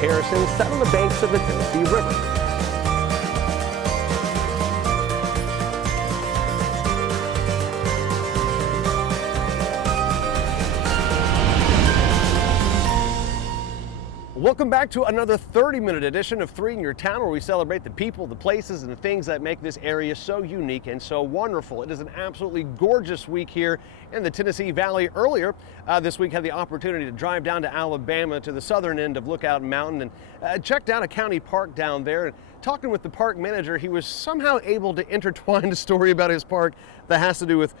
Harrison sat on the banks of the Tennessee River. Welcome back to another 30-minute edition of 3 in Your Town, where we celebrate the people, the places, and the things that make this area so unique and so wonderful. It is an absolutely gorgeous week here in the Tennessee Valley. Earlier this week, had the opportunity to drive down to Alabama to the southern end of Lookout Mountain and checked out a county park down there. And talking with the park manager, he was somehow able to intertwine a story about his park that has to do with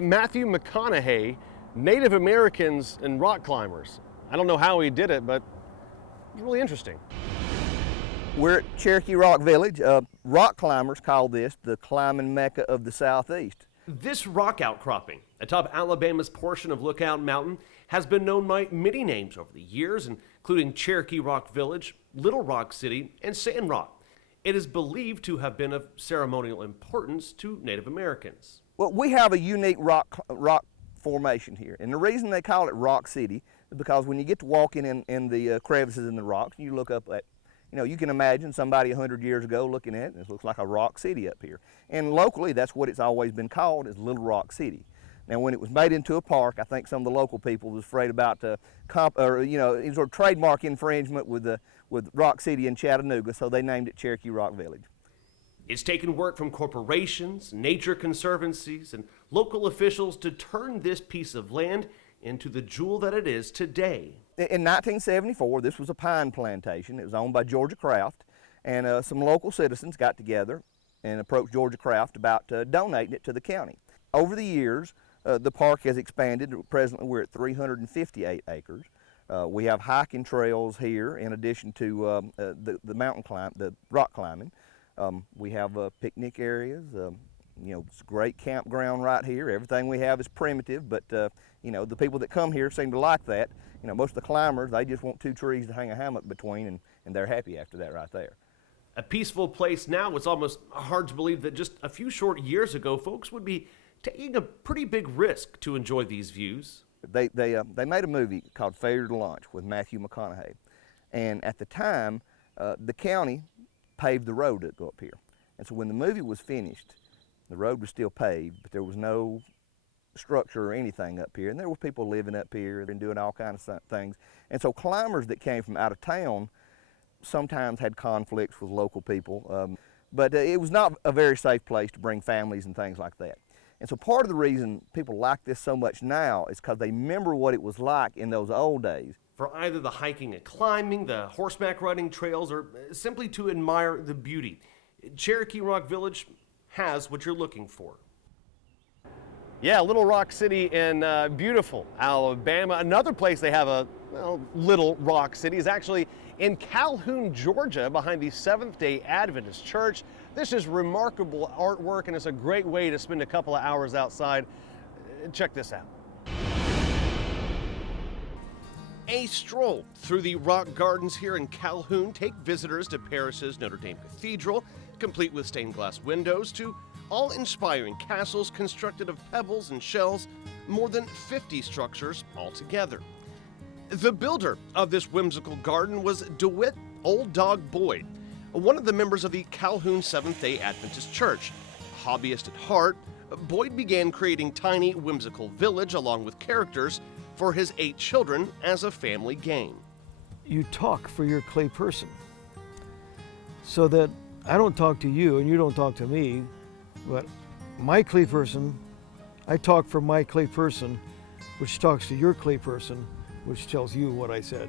Matthew McConaughey, Native Americans, and rock climbers. I don't know how he did it, but it's really interesting. We're at Cherokee Rock Village. Rock climbers call this the climbing mecca of the Southeast. This rock outcropping atop Alabama's portion of Lookout Mountain has been known by many names over the years, including Cherokee Rock Village, Little Rock City, and Sand Rock. It is believed to have been of ceremonial importance to Native Americans. Well, we have a unique rock formation here, and the reason they call it Rock City is because when you get to walking in the crevices in the rocks, you look up at, you can imagine somebody 100 years ago looking at it, and it looks like a rock city up here. And locally, that's what it's always been called, is Little Rock City. Now, when it was made into a park, I think some of the local people was afraid about sort of trademark infringement with Rock City in Chattanooga, so they named it Cherokee Rock Village. It's taken work from corporations, nature conservancies, and local officials to turn this piece of land into the jewel that it is today. In 1974, this was a pine plantation. It was owned by Georgia Craft, and some local citizens got together and approached Georgia Craft about donating it to the county. Over the years, the park has expanded. Presently, we're at 358 acres. We have hiking trails here in addition to the rock climbing. We have picnic areas. It's a great campground right here. Everything we have is primitive, but the people that come here seem to like that. Most of the climbers, they just want 2 trees to hang a hammock between, and they're happy after that right there. A peaceful place now. It's almost hard to believe that just a few short years ago, folks would be taking a pretty big risk to enjoy these views. They made a movie called Failure to Launch with Matthew McConaughey, and at the time, the county paved the road to go up here. And so when the movie was finished, the road was still paved, but there was no structure or anything up here. And there were people living up here and doing all kinds of things. And so climbers that came from out of town sometimes had conflicts with local people. But it was not a very safe place to bring families and things like that. And so part of the reason people like this so much now is because they remember what it was like in those old days. For either the hiking and climbing, the horseback riding trails, or simply to admire the beauty, Cherokee Rock Village has what you're looking for. Yeah, Little Rock City in beautiful Alabama. Another place they have a Little Rock City is actually in Calhoun, Georgia, behind the Seventh-day Adventist Church. This is remarkable artwork, and it's a great way to spend a couple of hours outside. Check this out. A stroll through the rock gardens here in Calhoun take visitors to Paris's Notre Dame Cathedral, complete with stained glass windows, to awe-inspiring castles constructed of pebbles and shells, more than 50 structures altogether. The builder of this whimsical garden was DeWitt Old Dog Boyd, one of the members of the Calhoun Seventh-day Adventist Church. A hobbyist at heart, Boyd began creating tiny, whimsical village along with characters for his 8 children as a family game. You talk for your clay person, so that I don't talk to you and you don't talk to me, but my clay person, I talk for my clay person, which talks to your clay person, which tells you what I said.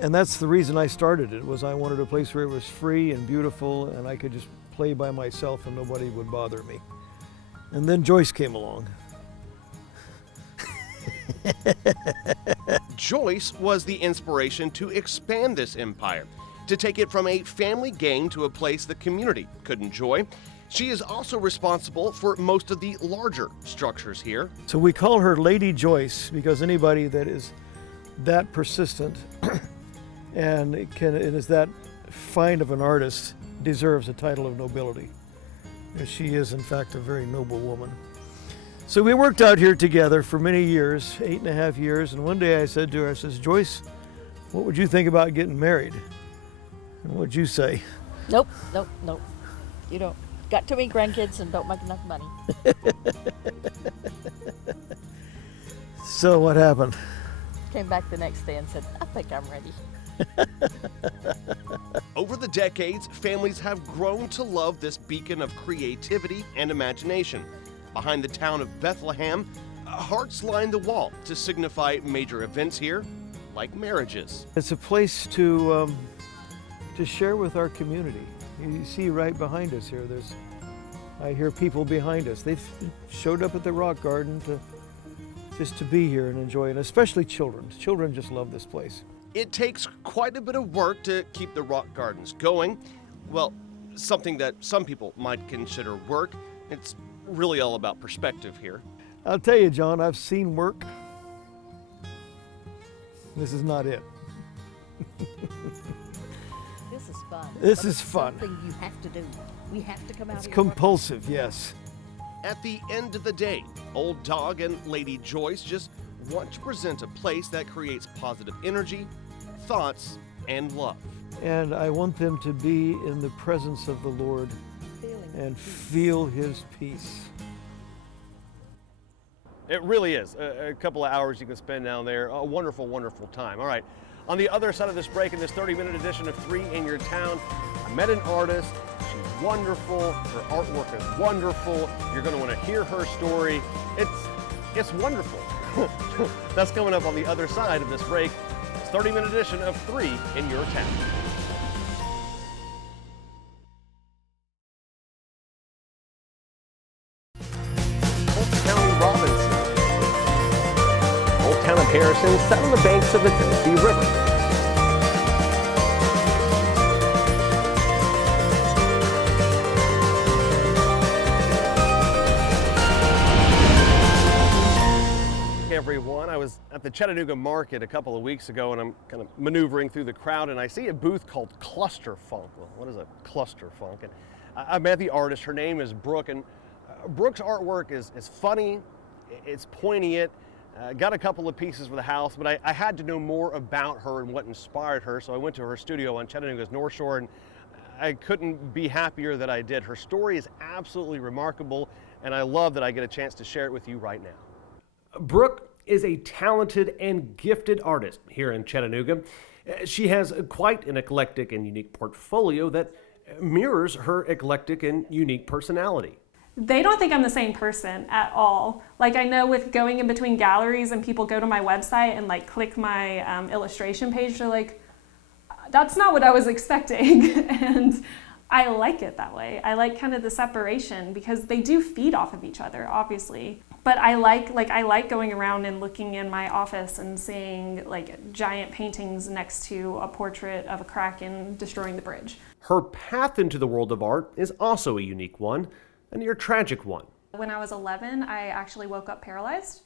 And that's the reason I started it, was I wanted a place where it was free and beautiful and I could just play by myself and nobody would bother me. And then Joyce came along. Joyce was the inspiration to expand this empire, to take it from a family game to a place the community could enjoy. She is also responsible for most of the larger structures here. So we call her Lady Joyce because anybody that is that persistent and is that fine of an artist deserves a title of nobility. And she is, in fact, a very noble woman. So we worked out here together for many years, 8.5 years, and one day I said to her, I says, Joyce, what would you think about getting married? What'd you say? Nope. You don't. Got too many grandkids and don't make enough money. So what happened? Came back the next day and said, I think I'm ready. Over the decades, families have grown to love this beacon of creativity and imagination. Behind the town of Bethlehem, hearts line the wall to signify major events here, like marriages. It's a place to share with our community. You see right behind us here, I hear people behind us. They've showed up at the Rock Garden just to be here and enjoy it, and especially children. Children just love this place. It takes quite a bit of work to keep the Rock Gardens going. Well, something that some people might consider work. It's really all about perspective here. I'll tell you, John, I've seen work. This is not it. This is fun. This But is it's fun. Something you have to do. We have to come out It's here. compulsive, yes. At the end of the day, Old Dog and Lady Joyce just want to present a place that creates positive energy, thoughts, and love. And I want them to be in the presence of the Lord and feel His peace. It really is a couple of hours you can spend down there. A wonderful, wonderful time. All right, on the other side of this break, in this 30-minute edition of 3 in Your Town, I met an artist. She's wonderful. Her artwork is wonderful. You're going to want to hear her story. It's wonderful. That's coming up on the other side of this break. It's 30-minute edition of 3 in Your Town. Town of Harrison, set on the banks of the Tennessee River. Hey everyone, I was at the Chattanooga market a couple of weeks ago and I'm kind of maneuvering through the crowd and I see a booth called Cluster Funk. Well, what is a cluster funk? And I met the artist. Her name is Brooke, and Brooke's artwork is funny, it's poignant. Got a couple of pieces for the house, but I had to know more about her and what inspired her, so I went to her studio on Chattanooga's North Shore, and I couldn't be happier that I did. Her story is absolutely remarkable, and I love that I get a chance to share it with you right now. Brooke is a talented and gifted artist here in Chattanooga. She has quite an eclectic and unique portfolio that mirrors her eclectic and unique personality. They don't think I'm the same person at all. Like, I know with going in between galleries and people go to my website and like click my illustration page, they're like, that's not what I was expecting. And I like it that way. I like kind of the separation because they do feed off of each other, obviously. But I like going around and looking in my office and seeing like giant paintings next to a portrait of a Kraken destroying the bridge. Her path into the world of art is also a unique one. A near tragic one. When I was 11, I actually woke up paralyzed.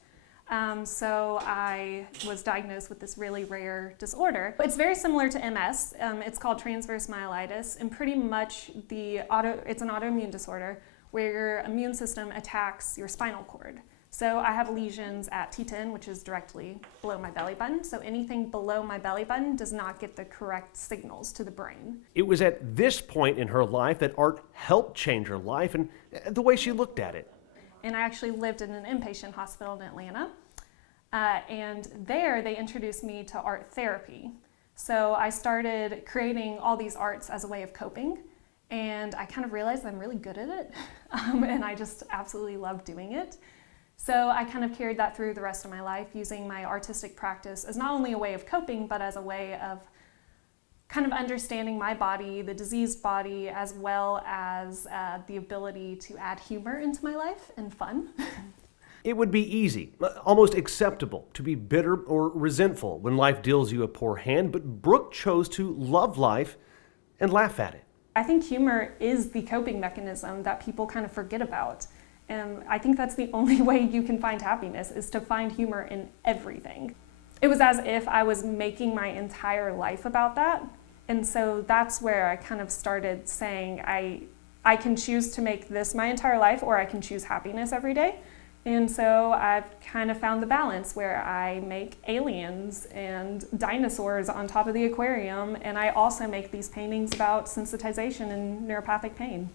So I was diagnosed with this really rare disorder. It's very similar to MS. It's called transverse myelitis, and pretty much it's an autoimmune disorder where your immune system attacks your spinal cord. So I have lesions at T10, which is directly below my belly button. So anything below my belly button does not get the correct signals to the brain. It was at this point in her life that art helped change her life and the way she looked at it. And I actually lived in an inpatient hospital in Atlanta. And there they introduced me to art therapy. So I started creating all these arts as a way of coping. And I kind of realized I'm really good at it. And I just absolutely love doing it. So I kind of carried that through the rest of my life, using my artistic practice as not only a way of coping, but as a way of kind of understanding my body, the diseased body, as well as the ability to add humor into my life and fun. It would be easy, almost acceptable, to be bitter or resentful when life deals you a poor hand, but Brooke chose to love life and laugh at it. I think humor is the coping mechanism that people kind of forget about. And I think that's the only way you can find happiness, is to find humor in everything. It was as if I was making my entire life about that. And so that's where I kind of started saying I can choose to make this my entire life, or I can choose happiness every day. And so I've kind of found the balance where I make aliens and dinosaurs on top of the aquarium, and I also make these paintings about sensitization and neuropathic pain.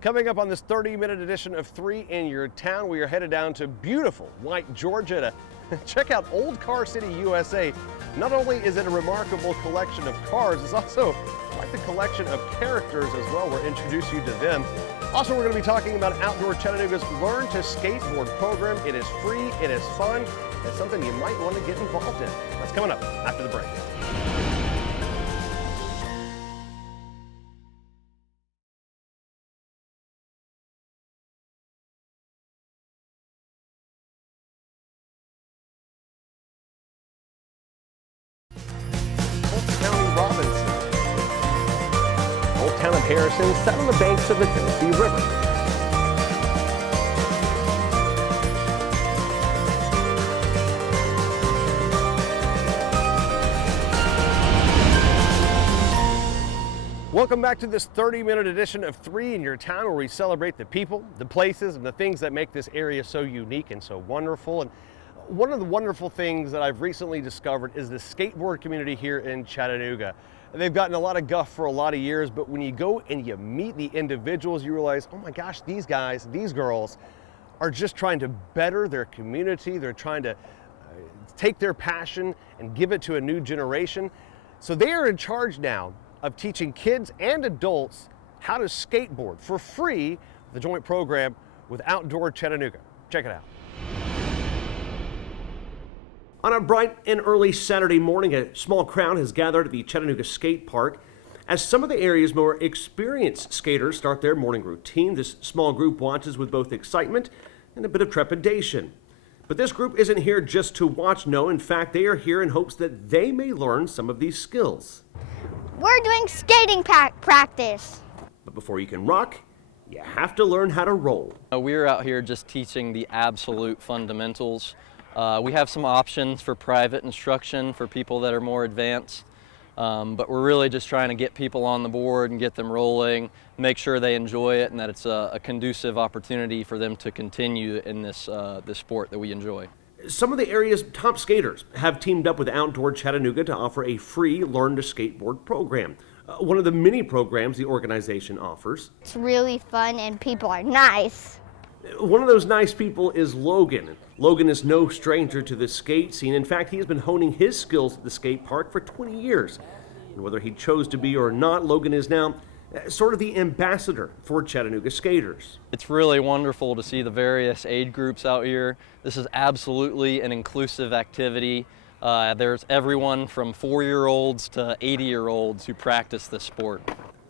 Coming up on this 30-minute edition of 3 in Your Town, we are headed down to beautiful White, Georgia to check out Old Car City, USA. Not only is it a remarkable collection of cars, it's also quite the collection of characters as well. We'll introduce you to them. Also, we're going to be talking about Outdoor Chattanooga's Learn to Skateboard program. It is free, it is fun, it's something you might want to get involved in. That's coming up after the break. Town of Harrison sat on the banks of the Tennessee River. Welcome back to this 30-minute edition of 3 in Your Town, where we celebrate the people, the places, and the things that make this area so unique and so wonderful. And one of the wonderful things that I've recently discovered is the skateboard community here in Chattanooga. They've gotten a lot of guff for a lot of years, but when you go and you meet the individuals, you realize, oh my gosh, these guys, these girls are just trying to better their community. They're trying to take their passion and give it to a new generation. So they are in charge now of teaching kids and adults how to skateboard for free, the joint program with Outdoor Chattanooga. Check it out. On a bright and early Saturday morning, a small crowd has gathered at the Chattanooga Skate Park as some of the area's more experienced skaters start their morning routine. This small group watches with both excitement and a bit of trepidation. But this group isn't here just to watch, no. In fact, they are here in hopes that they may learn some of these skills. We're doing skating practice. But before you can rock, you have to learn how to roll. We're out here just teaching the absolute fundamentals. We have some options for private instruction for people that are more advanced, but we're really just trying to get people on the board and get them rolling, make sure they enjoy it and that it's a conducive opportunity for them to continue in this sport that we enjoy. Some of the area's top skaters have teamed up with Outdoor Chattanooga to offer a free Learn to Skateboard program, one of the many programs the organization offers. It's really fun and people are nice. One of those nice people is Logan. Logan is no stranger to the skate scene. In fact, he has been honing his skills at the skate park for 20 years. And whether he chose to be or not, Logan is now sort of the ambassador for Chattanooga skaters. It's really wonderful to see the various age groups out here. This is absolutely an inclusive activity. There's everyone from 4-year-olds to 80-year-olds who practice this sport.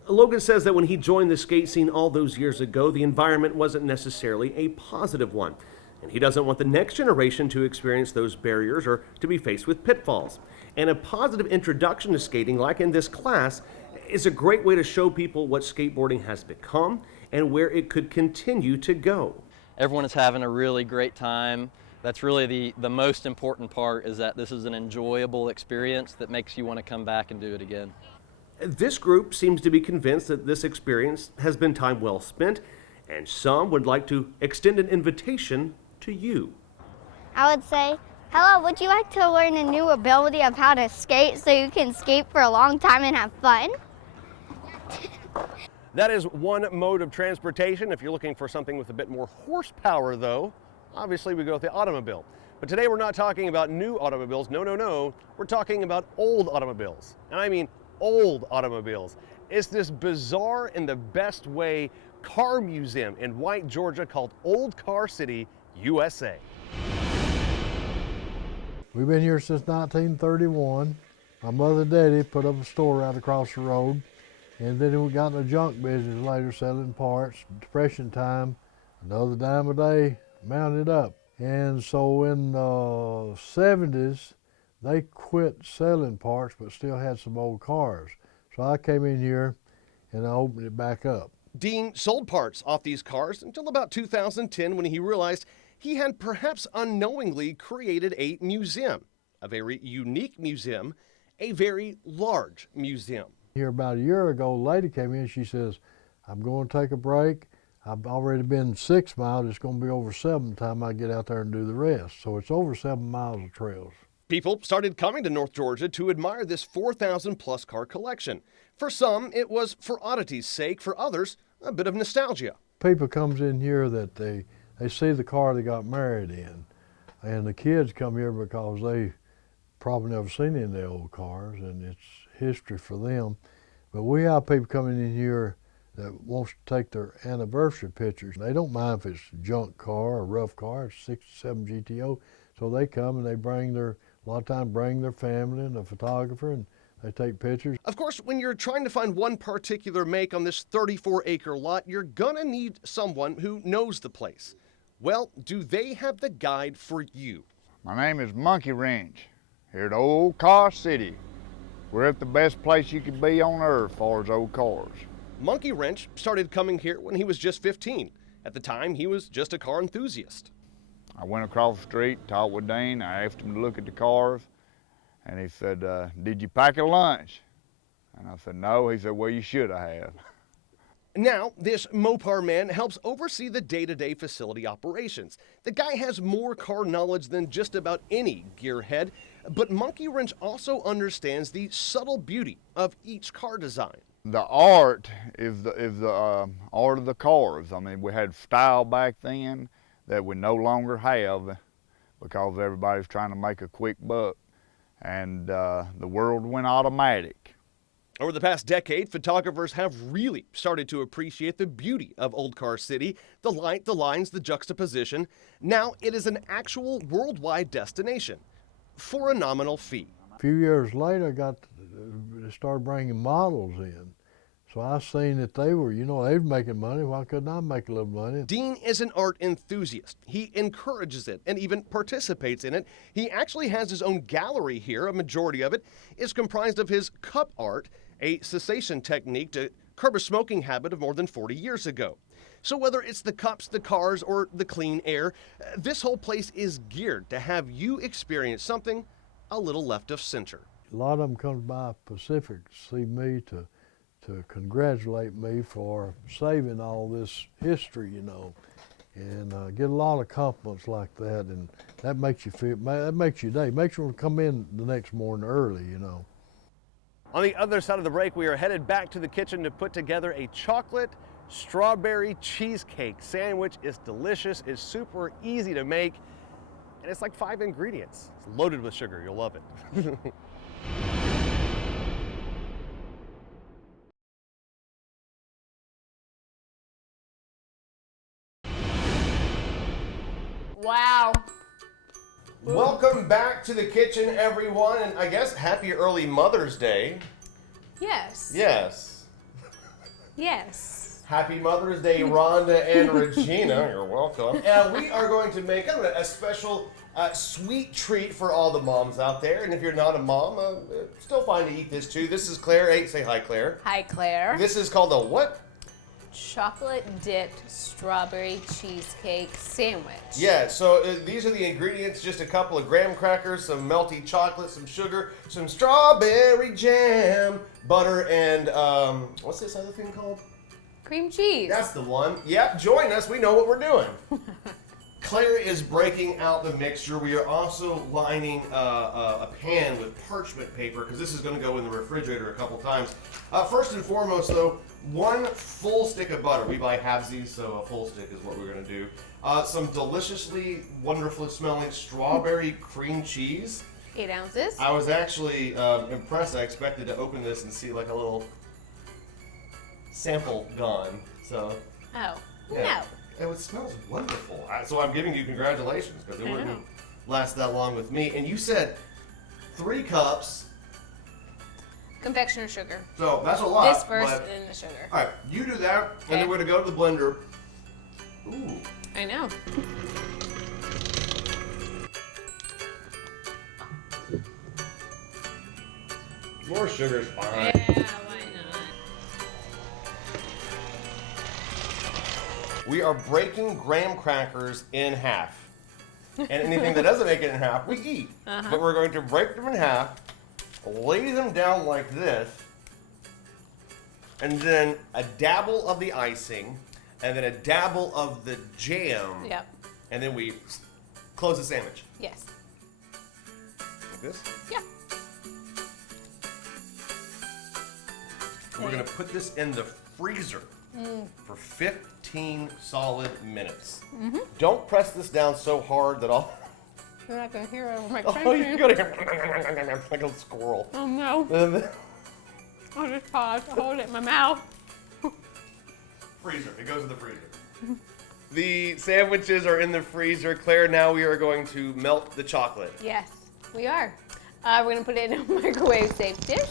Logan says that when he joined the skate scene all those years ago, the environment wasn't necessarily a positive one. And he doesn't want the next generation to experience those barriers or to be faced with pitfalls. And a positive introduction to skating, like in this class, is a great way to show people what skateboarding has become and where it could continue to go. Everyone is having a really great time. That's really the most important part, is that this is an enjoyable experience that makes you want to come back and do it again. This group seems to be convinced that this experience has been time well spent, and some would like to extend an invitation to you. I would say, hello, would you like to learn a new ability of how to skate so you can skate for a long time and have fun? That is one mode of transportation. If you're looking for something with a bit more horsepower, though, obviously we go with the automobile. But today we're not talking about new automobiles. No, no, no. We're talking about old automobiles. And I mean old automobiles. It's this bizarre, in the best way, car museum in White, Georgia called Old Car City, USA. We've been here since 1931. My mother and daddy put up a store right across the road, and then we got in the junk business later, selling parts. Depression time, another dime a day, mounted up. And so in the 70s, they quit selling parts but still had some old cars. So I came in here and I opened it back up. Dean sold parts off these cars until about 2010, when he realized he had perhaps unknowingly created a museum, a very unique museum, a very large museum. Here about a year ago, a lady came in, she says, I'm going to take a break. I've already been 6 miles. It's going to be over 7 by the time I get out there and do the rest. So it's over 7 miles of trails. People started coming to North Georgia to admire this 4,000 plus car collection. For some, it was for oddity's sake. For others, a bit of nostalgia. People comes in here that they see the car they got married in. And the kids come here because they probably never seen any of the old cars, and it's history for them. But we have people coming in here that wants to take their anniversary pictures. They don't mind if it's a junk car or a rough car, it's 67 GTO. So they come and they bring a lot of times bring their family and a photographer, and they take pictures. Of course, when you're trying to find one particular make on this 34-acre lot, you're gonna need someone who knows the place. Well, do they have the guide for you? My name is Monkey Wrench, here at Old Car City. We're at the best place you could be on earth as far as old cars. Monkey Wrench started coming here when he was just 15. At the time, he was just a car enthusiast. I went across the street, talked with Dean, I asked him to look at the cars, and he said, did you pack a lunch? And I said, no. He said, well, you should have. Now, this Mopar man helps oversee the day-to-day facility operations. The guy has more car knowledge than just about any gearhead, but Monkey Wrench also understands the subtle beauty of each car design. The art is the art of the cars. I mean, we had style back then that we no longer have because everybody's trying to make a quick buck, and the world went automatic. Over the past decade, photographers have really started to appreciate the beauty of Old Car City, the light, the lines, the juxtaposition. Now it is an actual worldwide destination for a nominal fee. A few years later, they started bringing models in. So I seen that they were making money. Why couldn't I make a little money? Dean is an art enthusiast. He encourages it and even participates in it. He actually has his own gallery here. A majority of it is comprised of his cup art, a cessation technique to curb a smoking habit of more than 40 years ago. So whether it's the cups, the cars, or the clean air, this whole place is geared to have you experience something a little left of center. A lot of them come by Pacific to see me to congratulate me for saving all this history, and get a lot of compliments like that, and that makes you feel, that makes your day. Makes you want to come in the next morning early, On the other side of the break, we are headed back to the kitchen to put together a chocolate strawberry cheesecake sandwich. It's delicious, it's super easy to make, and it's like 5 ingredients. It's loaded with sugar, you'll love it. Wow. Welcome back to the kitchen, everyone, and I guess happy early Mother's Day. Yes. Yes. Yes. Happy Mother's Day, Rhonda and Regina. You're welcome. We are going to make a special sweet treat for all the moms out there, and if you're not a mom, still fine to eat this too. This is Claire. Hey, say hi, Claire. Hi, Claire. This is called a what? Chocolate dipped strawberry cheesecake sandwich. Yeah, so these are the ingredients, just a couple of graham crackers, some melty chocolate, some sugar, some strawberry jam, butter, and what's this other thing called? Cream cheese. That's the one. Yep, join us, we know what we're doing. Claire is breaking out the mixture. We are also lining a pan with parchment paper because this is going to go in the refrigerator a couple times. First and foremost, though, 1 full stick of butter. We buy halvesies, so a full stick is what we're going to do. Some deliciously, wonderfully smelling strawberry cream cheese. 8 ounces. I was actually impressed. I expected to open this and see like a little sample gun. So. Oh, yeah. no. It smells wonderful. So I'm giving you congratulations because it wouldn't last that long with me. And you said 3 cups. Confectioner sugar. So that's a lot. This first and then the sugar. All right, you do that, and then we're gonna go to the blender. Ooh. I know. More sugar's fine. Yeah, why not? We are breaking graham crackers in half. And anything that doesn't make it in half, we eat. But we're going to break them in half, lay them down like this, and then a dabble of the icing, and then a dabble of the jam. Yep. And then we close the sandwich. Yes. Like this? Yeah. And we're gonna put this in the freezer for 15 solid minutes. Don't press this down so hard that all. You're not gonna hear it over my Oh, you're gonna hear like a squirrel. Oh no. I'll just pause. I'll hold it in my mouth. Freezer. It goes in the freezer. The sandwiches are in the freezer. Claire, now we are going to melt the chocolate. Yes, we are. We're gonna put it in a microwave safe dish.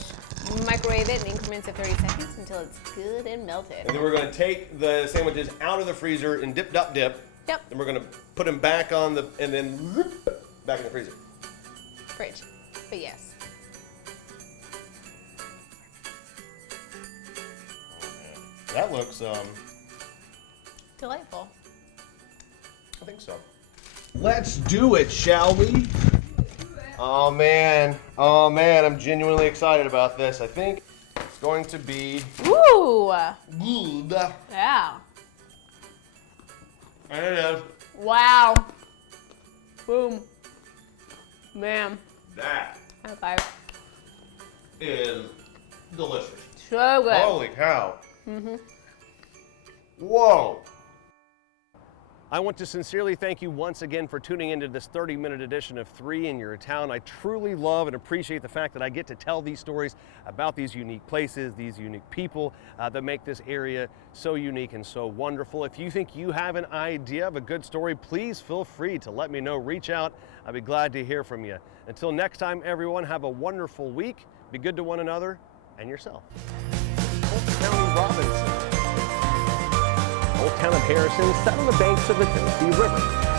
Microwave it in increments of 30 seconds until it's good and melted. And then we're going to take the sandwiches out of the freezer and dip. Yep. Then we're going to put them back on the, and then back in the freezer. Fridge. But yes. That looks, Delightful. I think so. Let's do it, shall we? Oh man, I'm genuinely excited about this. I think it's going to be Ooh. good. Yeah. I don't know. Wow. Boom. Bam. That High five. is delicious. So good. Holy cow. Whoa. I want to sincerely thank you once again for tuning into this 30-minute edition of 3 in Your Town. I truly love and appreciate the fact that I get to tell these stories about these unique places, these unique people that make this area so unique and so wonderful. If you think you have an idea of a good story, please feel free to let me know. Reach out. I'd be glad to hear from you. Until next time, everyone, have a wonderful week. Be good to one another and yourself. Polk County Robinson. Old Town of Harrison sat on the banks of the Tennessee River.